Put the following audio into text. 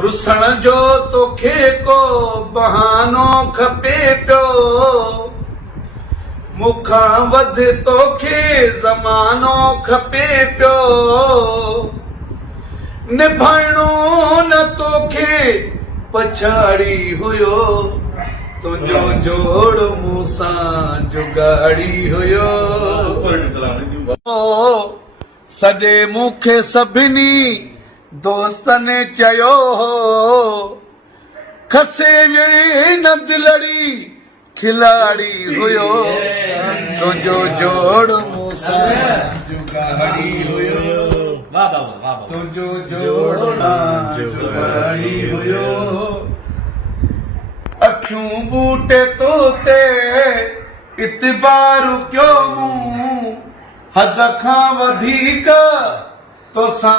रुसण जो तोखे को बहानो खपे पियो, मूंखां वध तोखे ज़मानो खपे पियो, निभाइणो न तोखे पछाड़ी हुयो, तुंहिंजो जोड़ मूंसां जुगाड़ी हुयो। सॼे मूंखे सभिनी दोस्तनि चयो हो, खसे वे न दिलड़ी खिलाड़ी हुयो, तुंहिंजो जोड़ मूंसां जुगाड़ी हुयो, तुंहिंजो जोड़ जुगाड़ी हुयो। अखियूं बूटे तोते इतबार कयो मूं, हद खां वधीक तोसां